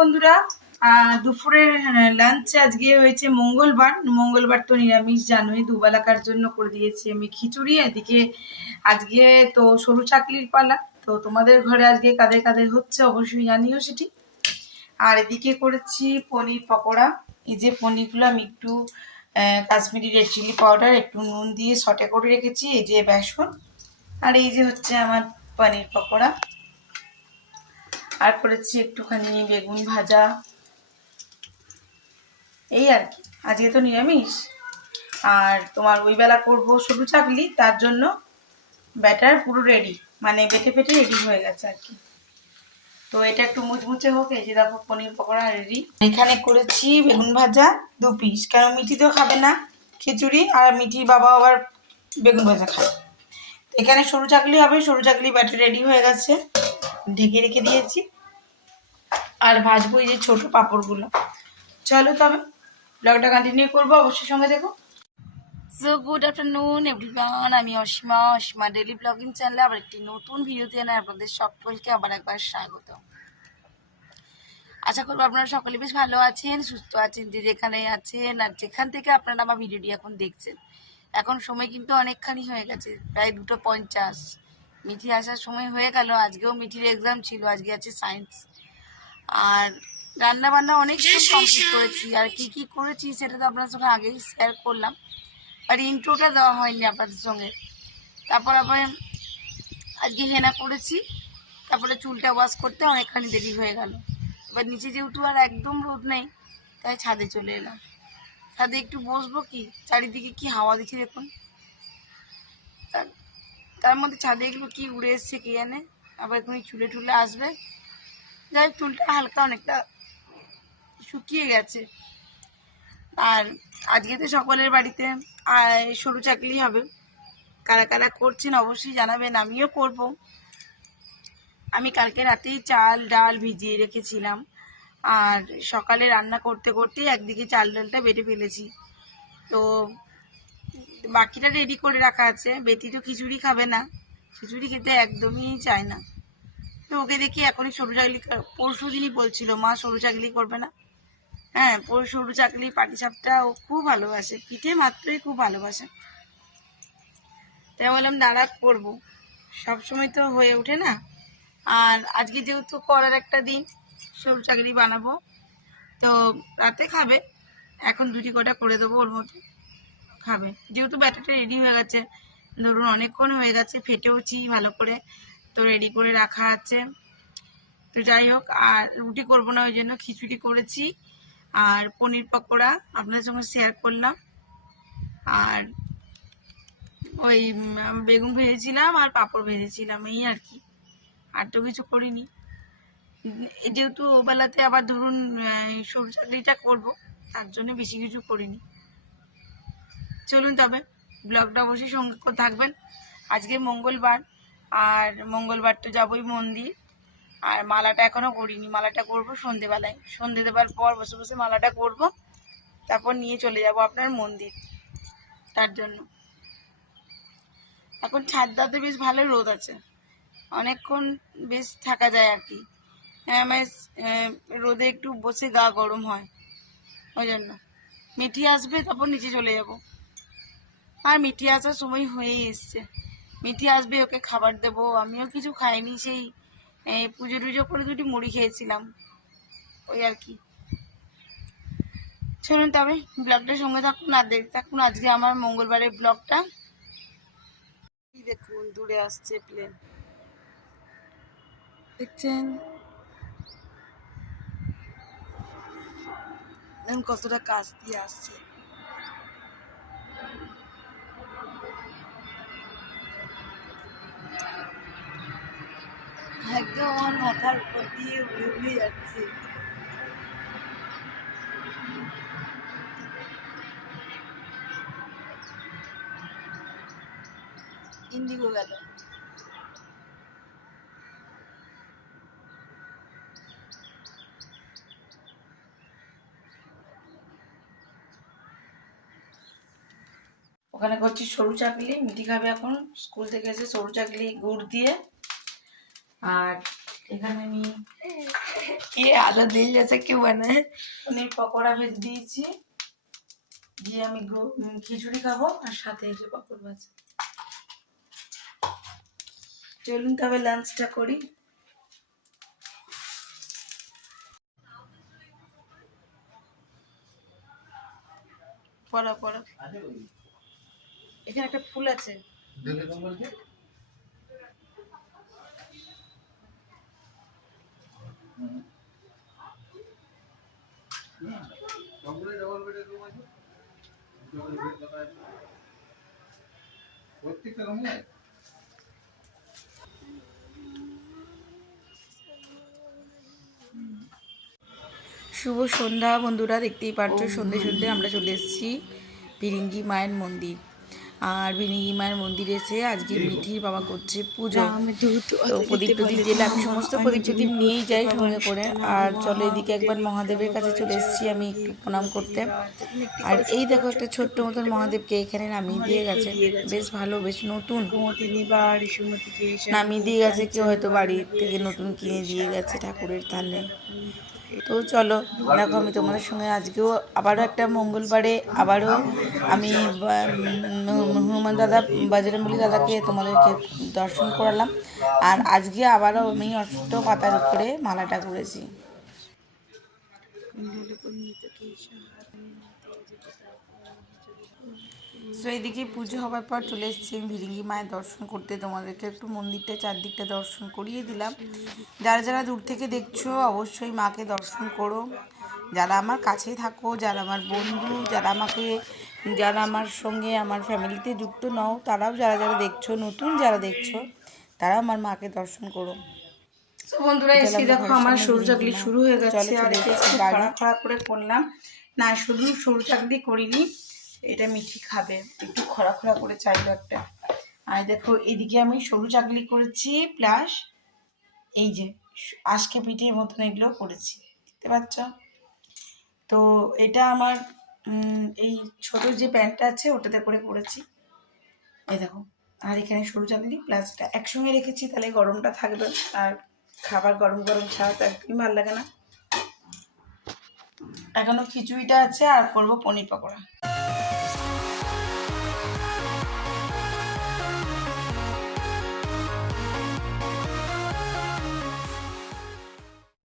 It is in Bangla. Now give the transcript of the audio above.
বন্ধুরা, দুপুরের লাঞ্চে আজকে হয়েছে মঙ্গলবার তো নিরামিষ জানোই, দুবেলাকার জন্য করে দিয়েছি আমি খিচুড়ি। এদিকে আজকে তো সরু চাকলির পালা, তো তোমাদের ঘরে আজকে কাদের কাদের হচ্ছে অবশ্যই জানিও সেটি। আর এদিকে করেছি পনির পকোড়া। এই যে পনিরগুলো আমি একটু কাশ্মীরি রেড চিলি পাউডার একটু নুন দিয়ে সটে করে রেখেছি, এই যে বেসন। আর এই যে হচ্ছে আমার পনির পকোড়া। আর করেছি একটুখানি বেগুন ভাজা, এই আর কি। আজকে তো নিরামিষ। আর তোমার ওই বেলা করবো সরু চাকলি, তার জন্য ব্যাটার পুরো রেডি, মানে বেটে ফেটে রেডি হয়ে গেছে আর কি। তো এটা একটু মুচমুচে হোক। এই যে দেখো পনির পকোড়া রেডি। এখানে করেছি বেগুন ভাজা 2 পিস, কারণ মিঠি তো খাবে না খিচুড়ি, আর মিঠির বাবা আবার বেগুন ভাজা খায়। এখানে সরু চাকলি হবে, সরু চাকলি ব্যাটার রেডি হয়ে গেছে, ঢেকে রেখে দিয়েছি। আর ভাজবো এই যে ছোট পাঁপড়গুলো। চলো তবে ব্লগটা কন্টিনিউ করবো, অবশ্যই সঙ্গে দেখো। সো গুড আফটারনুন এভরিওয়ান, আমি অসীমা ডেইলি ব্লগিং চ্যানেলে আবার একটি নতুন ভিডিওতে এনে আপনাদের সকলকে আবার একবার স্বাগত। আশা করবো আপনারা সকলে বেশ ভালো আছেন, সুস্থ আছেন, যে যেখানে আছেন আর যেখান থেকে আপনারা আমার ভিডিওটি এখন দেখছেন। এখন সময় কিন্তু অনেকখানি হয়ে গেছে, প্রায় 2:50। মিঠি আসার সময় হয়ে গেল। আজকেও মিঠির এক্সাম ছিল, আজকে আছে সায়েন্স। আর রান্না বান্না অনেক কমপ্লিট করেছি, আর কি কি করেছি সেটা তো আপনার সঙ্গে আগেই শেয়ার করলাম, আর ইন্ট্রোটা দেওয়া হয়নি আপনাদের সঙ্গে। তারপর আবার আজকে হেনা করেছি, তারপরে চুলটা ওয়াশ করতে অনেকখানি দেরি হয়ে গেল। এবার নিচে যেহেতু আর একদম রোদ নেই, তাই ছাদে চলে এলাম। ছাদে একটু বসবো, কি চারিদিকে কি হাওয়া দিচ্ছে দেখুন। তার মধ্যে ছাদে এগুলো কি উড়ে এসছে কে জানে, আবার এখনই চুলে টুলে আসবে। যাই হোক, চুলটা হালকা অনেকটা শুকিয়ে গেছে। আর আজকে তো সকলের বাড়িতে সরু চাকলি হবে। কারা কারা করছেন অবশ্যই জানাবেন, আমিও করব। আমি কালকে রাতেই চাল ডাল ভিজিয়ে রেখেছিলাম, আর সকালে রান্না করতে করতে একদিকে চাল ডালটা বেটে ফেলেছি। তো বাকিটা রেডি করে রাখা আছে। বেটি তো খিচুড়ি খাবে না, খিচুড়ি খেতে একদমই চায় না। তো ওকে দেখি এখনই সরু চাকলি, পরশু দিনই বলছিল মা সরু চাকলি করবে না। হ্যাঁ, সরু চাকলি পাটিসাপটা ও খুব ভালোবাসে, পিঠে মাত্রই খুব ভালোবাসে। তাই বললাম দাঁড়া করবো, সবসময় তো হয়ে ওঠে না। আর আজকে যেহেতু করার একটা দিন, সরু চাকলি বানাবো, তো রাতে খাবে। এখন দুটি কটা করে দেবো, ওর মতো খাবে। যেহেতু ব্যাটারটা রেডি হয়ে গেছে, ধরুন অনেকক্ষণ হয়ে গেছে, ফেটেওছি ভালো করে, তো রেডি করে রাখা আছে। তো যাই হোক, আর রুটি করবো না, ওই জন্য খিচুড়ি করেছি। আর পনির পকোড়া আপনাদের সঙ্গে শেয়ার করলাম। আর ওই বেগুন ভেজেছিলাম আর পাঁপড় ভেজেছিলাম, এই আর কি। আর তো কিছু করিনি, যেহেতু ওবেলাতে আবার ধরুন সরু চাকরিটা করবো, তার জন্য বেশি কিছু করিনি। চলুন তবে ব্লগটা অবশ্যই সঙ্গে থাকবেন। আজকে মঙ্গলবার, আর মঙ্গলবার তো যাবোই মন্দির। আর মালাটা এখনো করিনি, মালাটা করবো সন্ধেবেলায়, সন্ধে দেবার পর বসে বসে মালাটা করব, তারপর নিয়ে চলে যাব আপনার মন্দির। তার জন্য এখন ছাদটাতে বেশ ভালো রোদ আছে, অনেকক্ষণ বেশ থাকা যায় আর কি। রোদে একটু বসে গা গরম হয়, ওই জন্য। মিঠি আসবে, তারপর নিচে চলে যাব। আর মিঠি আসার সময় হয়ে এসছে, মিঠি আসবে, ওকে খাবার দেবো। আমিও কিছু খাইনি, সেই পুজো টুজো করে 2টি মুড়ি খেয়েছিলাম, ওই আর কি। চলুন তবে ব্লগটার সঙ্গে থাকুন আর দেখতে থাকুন আজকে আমার মঙ্গলবারের ব্লগটা। দেখুন দূরে আসছে প্লেন, দেখছেন কতটা কাছ দিয়ে আসছে। একদম আমার মাথার উপর দিয়ে উড়ে উড়ে যাচ্ছে। ইন্ডিগো গেল। ওখানে করছি সরু চাকলি, মিঠি খাবে এখন স্কুল থেকে এসে সরু চাকলি গুড় দিয়ে। আর এখানে আমি ये आधा दिल जैसा क्यों बना है। पनीर पकौड़ा भेज দিয়েছি, দিয়ে আমি খিচুড়ি খাবো আর সাথে এই যে পাপড় ভাজা। চলুন তবে লাঞ্চটা করি। পড়া পড়া এখানে একটা ফুল আছে। প্রত্যেকটা রুমে শুভ সন্ধ্যা বন্ধুরা, দেখতেই পাচ্ছ সন্ধে সন্ধে আমরা চলে এসেছি ভিরিঙ্গি মায়ের মন্দির। আর ভিরিঙ্গি মায়ের মন্দিরে এসে আজকে মিঠির বাবা করছে পুজো। তো প্রদীপ প্রদীপ জেলে আমি সমস্ত প্রদীপ প্রদীপ নিয়েই যাই সঙ্গে করে। আর চলো এদিকে একবার মহাদেবের কাছে চলে এসেছি আমি একটু প্রণাম করতে। আর এই দেখো একটা ছোট্ট মতন মহাদেবকে এখানে নামিয়ে দিয়ে গেছে, বেশ ভালো, বেশ নতুন নামিয়ে দিয়ে গেছে। কেউ হয়তো বাড়ি থেকে নতুন কিনে দিয়ে গেছে ঠাকুরের থানে। তো চলো দেখো আমি তোমাদের সঙ্গে আজকেও আবারও একটা মঙ্গলবারে আবারও আমি হনুমান দাদা বজরংবলী দাদাকে তোমাদেরকে দর্শন করালাম। আর আজকে আবারও আমি অষ্ট পাতার উপরে মালাটা করেছি। সো এইদিকে পুজো হওয়ার পর চলে এসেছি আমি ভিরিঙ্গি মায়ের দর্শন করতে। তোমাদেরকে একটু মন্দিরটা চারদিকটা দর্শন করিয়ে দিলাম। যারা যারা দূর থেকে দেখছো অবশ্যই মাকে দর্শন করো। যারা আমার কাছেই থাকো, যারা আমার বন্ধু, যারা আমার সঙ্গে আমার ফ্যামিলিতে যুক্ত নও, তারাও যারা যারা দেখছো, নতুন যারা দেখছো, তারা আমার মাকে দর্শন করো। বন্ধুরা এসে দেখো আমার সরু চাকলি শুরু হয়ে গেছে। আর এটা একটু খড়া করে করলাম না, শুধু সরু চাকলি করিনি, এটা মিঠি খাবে, একটু খড়া খড়া করে চাইলো একটা। আর দেখো এদিকে আমি সরু চাকলি করেছি, প্লাস এই যে আজকে পিঠের মতন এগুলো করেছি, দেখতে পাচ্ছ। তো এটা আমার এই ছোট যে প্যান্টটা আছে ওটাতে করে করেছি, এই দেখো। আর এখানে সরু চাকলি প্লাস এটা একসঙ্গে রেখেছি, তাহলে গরমটা থাকবে। আর খাবার গরম গরম ছাড়া তো একদমই ভালো লাগে না। এখনো খিচুড়িটা আছে আর করবো পনির পকোড়া।